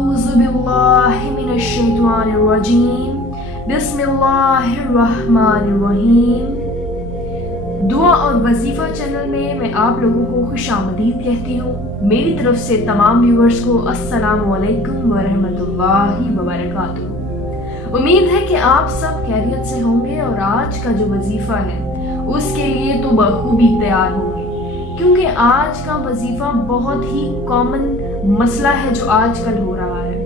أعوذ بالله من الشيطان الرجيم بسم اللہ الرحمن الرحیم۔ دعا اور وظیفہ چینل میں میں آپ لوگوں کو خوش آمدید کہتی ہوں۔ میری طرف سے تمام ویورز کو السلام علیکم ورحمۃ اللہ وبرکاتہ۔ امید ہے کہ آپ سب خیریت سے ہوں گے اور آج کا جو وظیفہ ہے اس کے لیے تو بخوبی تیار ہوں گے، کیونکہ آج کا وظیفہ بہت ہی کامن مسئلہ ہے جو آج کل ہو رہا ہے۔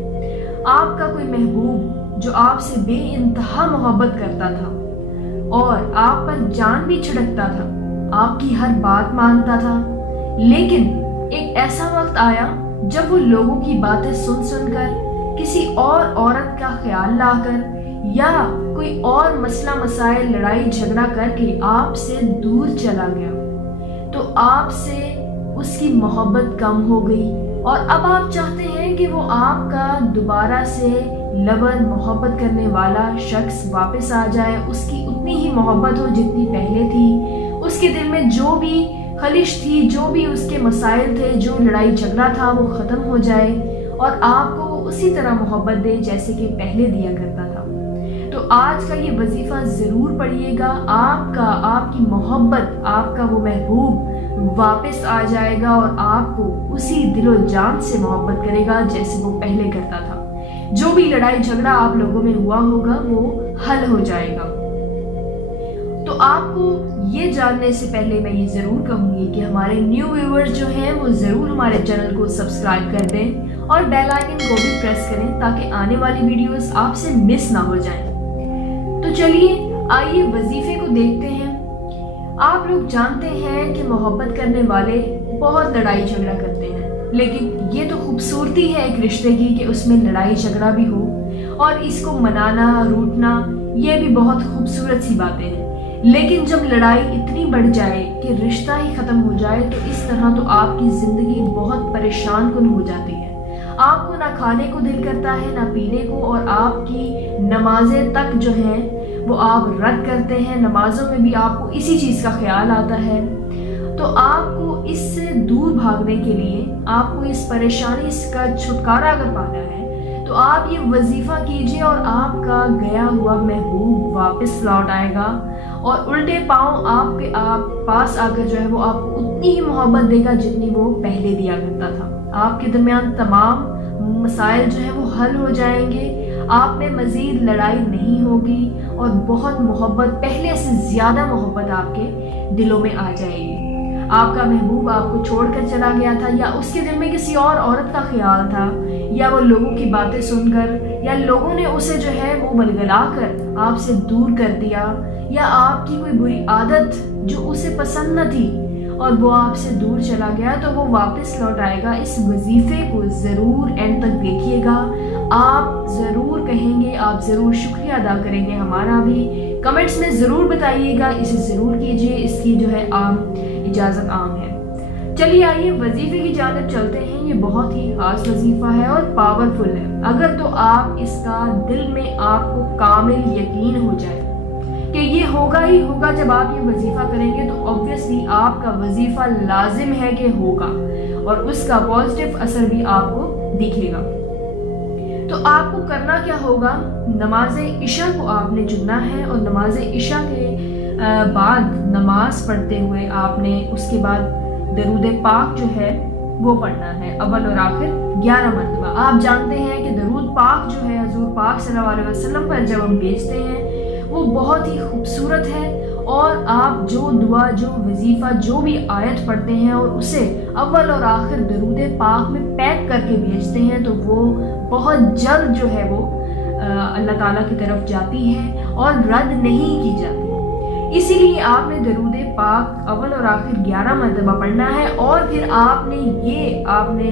آپ کا کوئی محبوب جو آپ سے بے انتہا محبت کرتا تھا اور آپ پر جان بھی چھڑکتا تھا، آپ کی ہر بات مانتا تھا، لیکن ایک ایسا وقت آیا جب وہ لوگوں کی باتیں سن کر، کسی اور عورت کا خیال لا کر یا کوئی اور مسئلہ مسائل لڑائی جھگڑا کر کے آپ سے دور چلا گیا، تو آپ سے اس کی محبت کم ہو گئی اور اب آپ چاہتے ہیں کہ وہ آپ کا دوبارہ سے لور محبت کرنے والا شخص واپس آ جائے، اس کی اتنی ہی محبت ہو جتنی پہلے تھی، اس کے دل میں جو بھی خلش تھی، جو بھی اس کے مسائل تھے، جو لڑائی جھگڑا تھا وہ ختم ہو جائے اور آپ کو وہ اسی طرح محبت دے جیسے کہ پہلے دیا کرتا تھا۔ تو آج کا یہ وظیفہ ضرور پڑھیے گا، آپ کی محبت، آپ کا وہ محبوب واپس آ جائے گا اور آپ کو اسی دل و جان سے محبت کرے گا جیسے وہ پہلے کرتا تھا۔ جو بھی لڑائی جھگڑا آپ لوگوں میں ہوا ہوگا وہ حل ہو جائے گا۔ تو آپ کو یہ جاننے سے پہلے میں یہ ضرور کہوں گی کہ ہمارے نیو ویورز جو ہیں وہ ضرور ہمارے چینل کو سبسکرائب کر دیں اور بیل آئیکن کو بھی پریس کریں تاکہ آنے والی ویڈیوز آپ سے مس نہ ہو جائیں۔ تو چلیے آئیے وظیفے کو دیکھتے ہیں۔ آپ لوگ جانتے ہیں کہ محبت کرنے والے بہت لڑائی جھگڑا کرتے ہیں، لیکن یہ تو خوبصورتی ہے ایک رشتے کی کہ اس میں لڑائی جھگڑا بھی ہو اور اس کو منانا روٹنا یہ بھی بہت خوبصورت سی باتیں ہیں۔ لیکن جب لڑائی اتنی بڑھ جائے کہ رشتہ ہی ختم ہو جائے تو اس طرح تو آپ کی زندگی بہت پریشان کن ہو جاتی ہے۔ آپ کو نہ کھانے کو دل کرتا ہے نہ پینے کو، اور آپ کی نمازیں تک جو ہیں وہ آپ رد کرتے ہیں، نمازوں میں بھی آپ کو اسی چیز کا خیال آتا ہے۔ تو آپ کو اس سے دور بھاگنے کے لیے، آپ کو اس پریشانی کا چھٹکارا اگر پانا ہے تو آپ یہ وظیفہ کیجئے اور آپ کا گیا ہوا محبوب واپس لوٹ آئے گا اور الٹے پاؤں آپ کے پاس آ کر جو ہے وہ آپ کو اتنی ہی محبت دے گا جتنی وہ پہلے دیا کرتا تھا۔ آپ کے درمیان تمام مسائل جو ہیں وہ حل ہو جائیں گے، آپ میں مزید لڑائی نہیں ہوگی اور بہت محبت، پہلے سے زیادہ محبت آپ کے دلوں میں آ جائے گی۔ آپ کا محبوب آپ کو چھوڑ کر چلا گیا تھا یا اس کے دل میں کسی اور عورت کا خیال تھا، یا وہ لوگوں کی باتیں سن کر، یا لوگوں نے اسے جو ہے وہ بلگلا کر آپ سے دور کر دیا، یا آپ کی کوئی بری عادت جو اسے پسند نہ تھی اور وہ آپ سے دور چلا گیا، تو وہ واپس لوٹ آئے گا۔ اس وظیفے کو ضرور اینڈ تک دیکھیے گا، آپ ضرور کہیں گے، آپ ضرور شکریہ ادا کریں گے ہمارا بھی۔ کمنٹس میں ضرور بتائیے گا، اسے ضرور کیجئے، اس کی جو ہے اجازت عام ہے۔ چلیے آئیے وظیفے کی جانب چلتے ہیں۔ یہ بہت ہی خاص وظیفہ ہے اور پاورفل ہے، اگر تو آپ اس کا دل میں آپ کو کامل یقین ہو جائے کہ یہ ہوگا ہی ہوگا۔ جب آپ یہ وظیفہ کریں گے تو obviously آپ کا وظیفہ لازم ہے کہ ہوگا اور اس کا پازیٹیو اثر بھی آپ کو دکھے گا۔ تو آپ کو کرنا کیا ہوگا، نماز عشاء کو آپ نے چننا ہے اور نماز عشاء کے بعد نماز پڑھتے ہوئے آپ نے اس کے بعد درود پاک جو ہے وہ پڑھنا ہے، اول اور آخر 11 مرتبہ۔ آپ جانتے ہیں کہ درود پاک جو ہے حضور پاک صلی اللہ علیہ وسلم پر جب ہم بھیجتے ہیں وہ بہت ہی خوبصورت ہے، اور آپ جو دعا، جو وظیفہ، جو بھی آیت پڑھتے ہیں اور اسے اول اور آخر درود پاک میں پیک کر کے بھیجتے ہیں تو وہ بہت جلد جو ہے وہ اللہ تعالیٰ کی طرف جاتی ہے اور رد نہیں کی جاتی۔ اسی لیے آپ نے درود پاک اول اور آخر 11 مرتبہ پڑھنا ہے، اور پھر آپ نے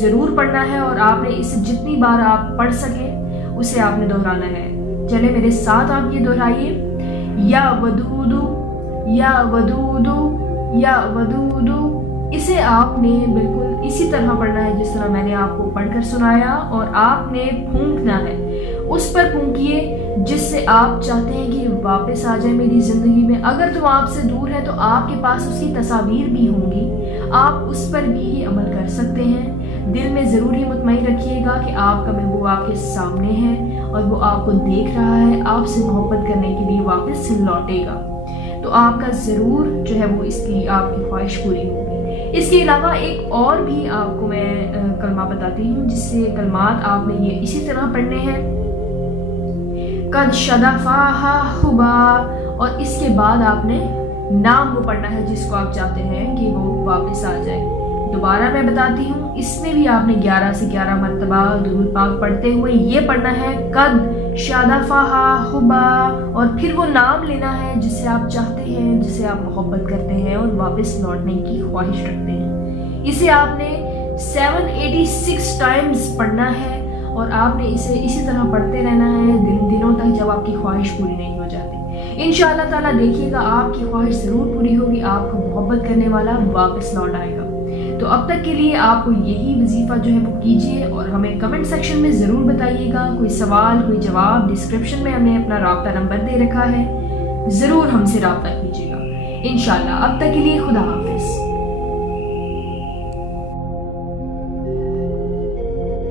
ضرور پڑھنا ہے، اور آپ نے اسے جتنی بار آپ پڑھ سکیں اسے آپ نے دہرانا ہے۔ چلے میرے ساتھ آپ یہ دہرائیے، یا ودودو یا ودودو یا ودودو۔ اسے آپ نے بالکل اسی طرح پڑھنا ہے جس طرح میں نے آپ کو پڑھ کر سنایا، اور آپ نے پھونکنا ہے، اس پر پھونکیے جس سے آپ چاہتے ہیں کہ واپس آ جائے میری زندگی میں۔ اگر تو آپ سے دور ہے تو آپ کے پاس اس کی تصاویر بھی ہوں گی، آپ اس پر بھی یہ عمل کر سکتے ہیں۔ دل میں ضرور ہی مطمئن رکھیے گا کہ آپ کا محبوب آپ کے سامنے ہے اور وہ آپ کو دیکھ رہا ہے، آپ سے محبت کرنے کے لیے واپس لوٹے گا، تو آپ کا ضرور جو ہے وہ اس کی آپ کی خواہش پوری ہوگی۔ اس کے علاوہ ایک اور بھی آپ کو میں کلمہ بتاتی ہوں، جس سے کلمات آپ نے یہ اسی طرح پڑھنے ہیں، قد شدفاہا حبا، اور اس کے بعد آپ نے نام وہ پڑھنا ہے جس کو آپ چاہتے ہیں کہ وہ واپس آ جائے۔ دوبارہ میں بتاتی ہوں، اس میں بھی آپ نے 11 سے 11 مرتبہ درود پاک پڑھتے ہوئے یہ پڑھنا ہے قد شدفاہا حبا، اور پھر وہ نام لینا ہے جس سے آپ چاہتے ہیں، جس سے آپ محبت کرتے ہیں اور واپس لوٹنے کی خواہش رکھتے ہیں۔ اسے آپ نے 786 ٹائمز پڑھنا ہے، اور آپ نے اسے اسی طرح پڑھتے رہنا ہے دنوں تک، جب آپ کی خواہش پوری نہیں ہو جاتی۔ انشاءاللہ تعالیٰ دیکھیے گا آپ کی خواہش ضرور پوری ہوگی، آپ کو محبت کرنے والا واپس لوٹ آئے گا۔ تو اب تک کے لیے آپ کو یہی وظیفہ جو ہے وہ کیجیے، اور ہمیں کمنٹ سیکشن میں ضرور بتائیے گا کوئی سوال، کوئی جواب۔ ڈسکرپشن میں ہم نے اپنا رابطہ نمبر دے رکھا ہے، ضرور ہم سے رابطہ کیجیے گا انشاءاللہ۔ اب تک کے لیے خدا حافظ۔